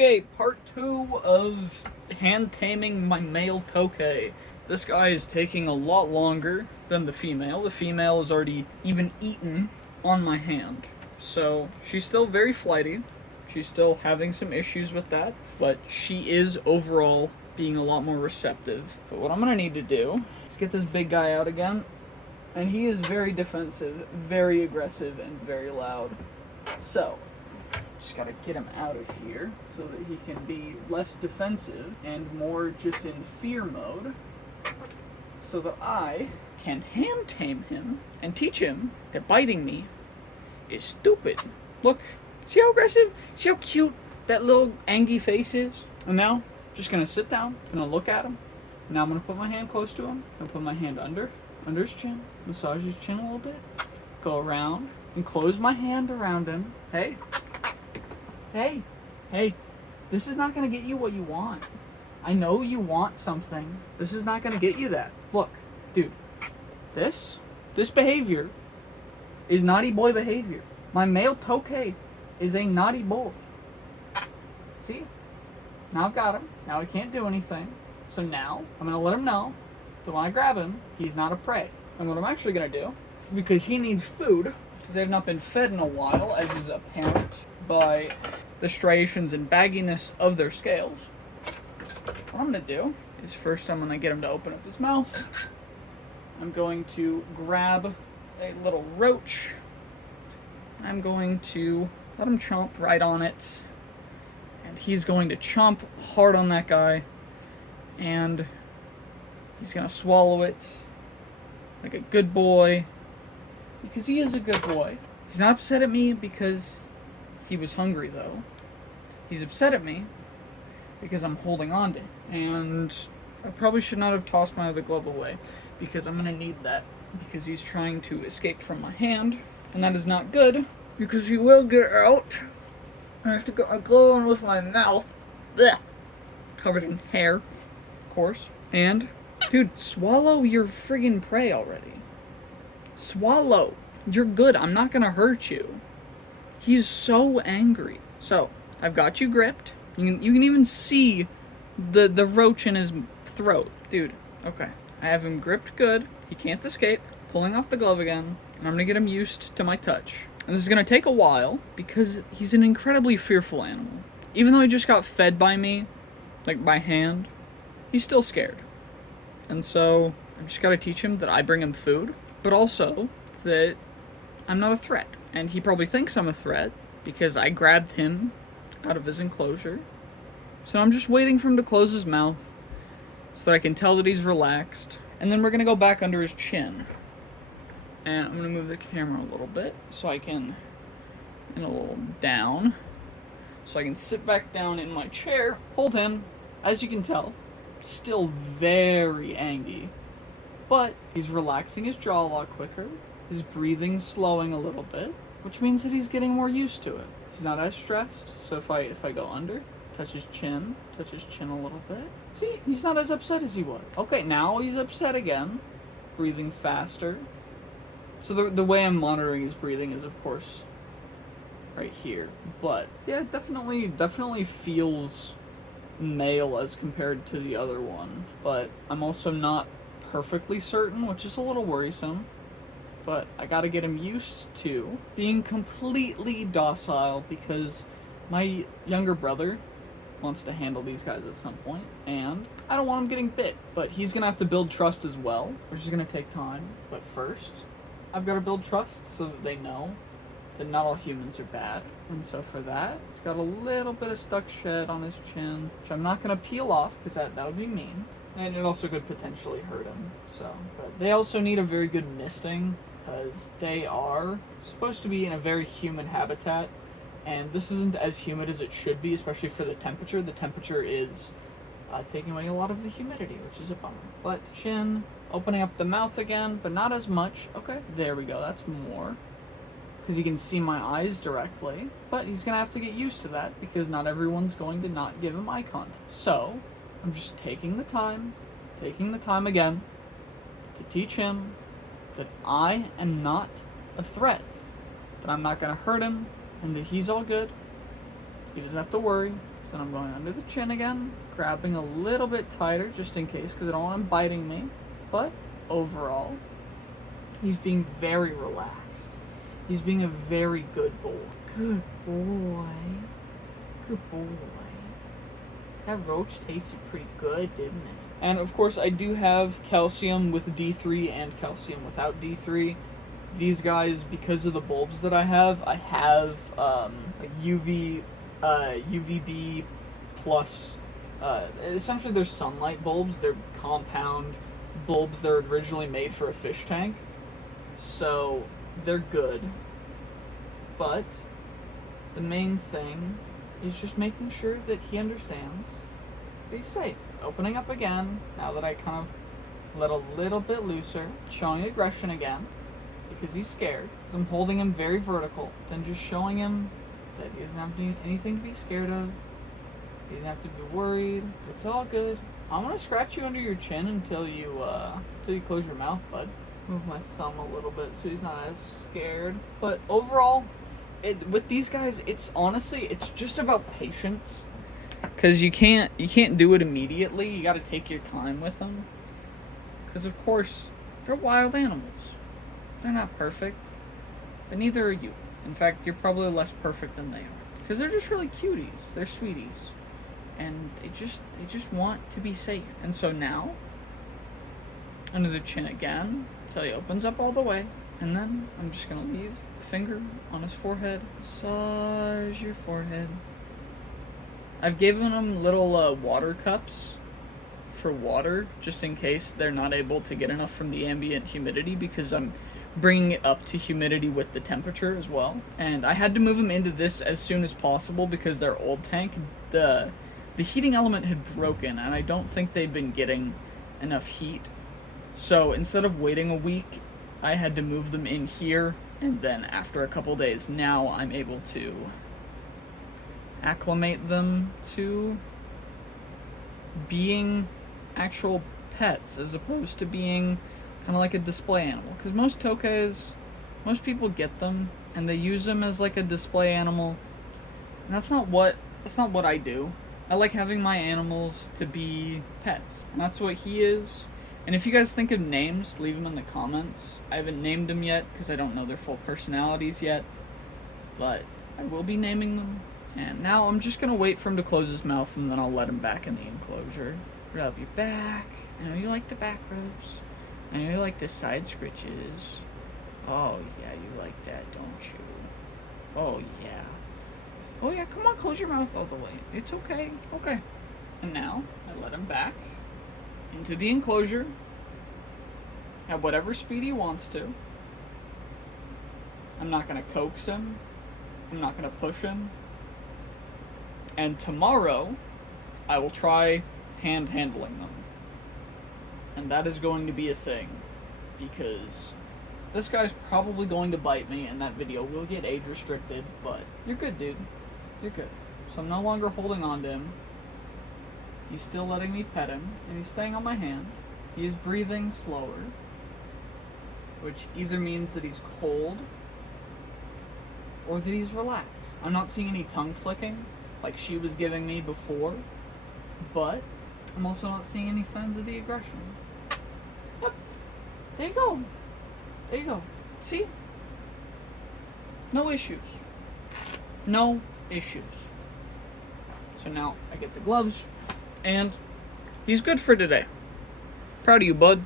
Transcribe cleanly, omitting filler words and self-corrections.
Okay, part 2 of hand taming my male tokay. This guy is taking a lot longer than the female. The female has already even eaten on my hand. So she's still very flighty. She's still having some issues with that, but she is overall being a lot more receptive. But what I'm gonna need to do is get this big guy out again. And he is very defensive, very aggressive, and very loud. So just gotta get him out of here so that he can be less defensive and more just in fear mode, so that I can hand tame him and teach him that biting me is stupid. Look, see how aggressive? See how cute that little angry face is? And now, just gonna sit down, gonna look at him. Now I'm gonna put my hand close to him, gonna put my hand under his chin, massage his chin a little bit, go around, and close my hand around him. Hey. Hey, this is not gonna get you what you want. I know you want something. This is not gonna get you that. Look, dude, this behavior is naughty boy behavior. My male tokay is a naughty boy. See? Now I've got him. Now he can't do anything. So now I'm gonna let him know that when I grab him, he's not a prey. And what I'm actually gonna do, because he needs food, because they've not been fed in a while, as is apparent by the striations and bagginess of their scales. What I'm gonna do is first I'm gonna get him to open up his mouth. I'm going to grab a little roach. I'm going to let him chomp right on it. And he's going to chomp hard on that guy. And he's gonna swallow it like a good boy. Because he is a good boy. He's not upset at me because he was hungry, though. He's upset at me because I'm holding on to him. And I probably should not have tossed my other glove away, because I'm going to need that, because he's trying to escape from my hand. And that is not good, because he will get out. I have to go on with my mouth. Blech. Covered in hair, of course. And, dude, swallow your friggin' prey already. Swallow. You're good. I'm not going to hurt you. He's so angry. So, I've got you gripped. You can even see the roach in his throat. Dude, okay. I have him gripped good. He can't escape. Pulling off the glove again. And I'm gonna get him used to my touch. And this is gonna take a while, because he's an incredibly fearful animal. Even though he just got fed by me, like by hand, he's still scared. And so, I just gotta teach him that I bring him food, but also that I'm not a threat. And he probably thinks I'm a threat because I grabbed him out of his enclosure. So I'm just waiting for him to close his mouth so that I can tell that he's relaxed. And then we're gonna go back under his chin. And I'm gonna move the camera a little bit so I can, and a little down, so I can sit back down in my chair, hold him. As you can tell, still very angry, but he's relaxing his jaw a lot quicker. His breathing's slowing a little bit, which means that he's getting more used to it. He's not as stressed, so if I go under, touch his chin a little bit. See, he's not as upset as he was. Okay, now he's upset again, breathing faster. So the way I'm monitoring his breathing is, of course, right here. But yeah, definitely feels male as compared to the other one. But I'm also not perfectly certain, which is a little worrisome. But I gotta get him used to being completely docile, because my younger brother wants to handle these guys at some point, and I don't want him getting bit. But he's gonna have to build trust as well, which is gonna take time. But first, I've gotta build trust so that they know that not all humans are bad. And so for that, he's got a little bit of stuck shed on his chin, which I'm not gonna peel off, because that would be mean. And it also could potentially hurt him, so. But they also need a very good misting, because they are supposed to be in a very humid habitat, and this isn't as humid as it should be, especially for the temperature. The temperature is taking away a lot of the humidity, which is a bummer. But chin, opening up the mouth again, but not as much. Okay, there we go, that's more, because you can see my eyes directly. But he's gonna have to get used to that, because not everyone's going to not give him eye contact. So I'm just taking the time again to teach him that I am not a threat, that I'm not going to hurt him, and that he's all good. He doesn't have to worry. So then I'm going under the chin again, grabbing a little bit tighter just in case, because I don't want him biting me. But overall, he's being very relaxed. He's being a very good boy. Good boy. Good boy. That roach tasted pretty good, didn't it? And of course, I do have calcium with D3 and calcium without D3. These guys, because of the bulbs that I have like UVB plus. Essentially, they're sunlight bulbs. They're compound bulbs that are originally made for a fish tank. So they're good. But the main thing is just making sure that he understands that he's safe. Opening up again, now that I kind of let a little bit looser, showing aggression again, because he's scared. Because I'm holding him very vertical, then just showing him that he doesn't have to do anything to be scared of. He doesn't have to be worried. It's all good. I'm gonna scratch you under your chin until you close your mouth, bud. Move my thumb a little bit so he's not as scared. But overall, with these guys, it's just about patience. Because you can't do it immediately. You got to take your time with them. Because of course, they're wild animals. They're not perfect, but neither are you. In fact, you're probably less perfect than they are. Because they're just really cuties. They're sweeties, and they just want to be safe. And so now, under the chin again, till he opens up all the way, and then I'm just gonna leave a finger on his forehead. Massage your forehead. I've given them little water cups for water, just in case they're not able to get enough from the ambient humidity, because I'm bringing it up to humidity with the temperature as well. And I had to move them into this as soon as possible because their old tank, the heating element had broken, and I don't think they'd been getting enough heat. So instead of waiting a week, I had to move them in here, and then after a couple days, now I'm able to acclimate them to being actual pets as opposed to being kind of like a display animal. Because most tokays, most people get them and they use them as like a display animal, and that's not what I do. I like having my animals to be pets, and that's what he is. And if you guys think of names, leave them in the comments. I haven't named them yet because I don't know their full personalities yet, but I will be naming them. And now I'm just going to wait for him to close his mouth, and then I'll let him back in the enclosure. Rub your back. I know you like the back rubs. I know you like the side scritches. Oh, yeah, you like that, don't you? Oh, yeah. Oh, yeah, come on, close your mouth all the way. It's okay. Okay. And now I let him back into the enclosure at whatever speed he wants to. I'm not going to coax him. I'm not going to push him. And tomorrow, I will try handling them. And that is going to be a thing. Because this guy's probably going to bite me, and that video will get age restricted. But you're good, dude. You're good. So I'm no longer holding on to him. He's still letting me pet him. And he's staying on my hand. He is breathing slower. Which either means that he's cold or that he's relaxed. I'm not seeing any tongue flicking like she was giving me before, but I'm also not seeing any signs of the aggression. Yep. There you go. There you go. See? No issues. No issues. So now I get the gloves, and he's good for today. Proud of you, bud.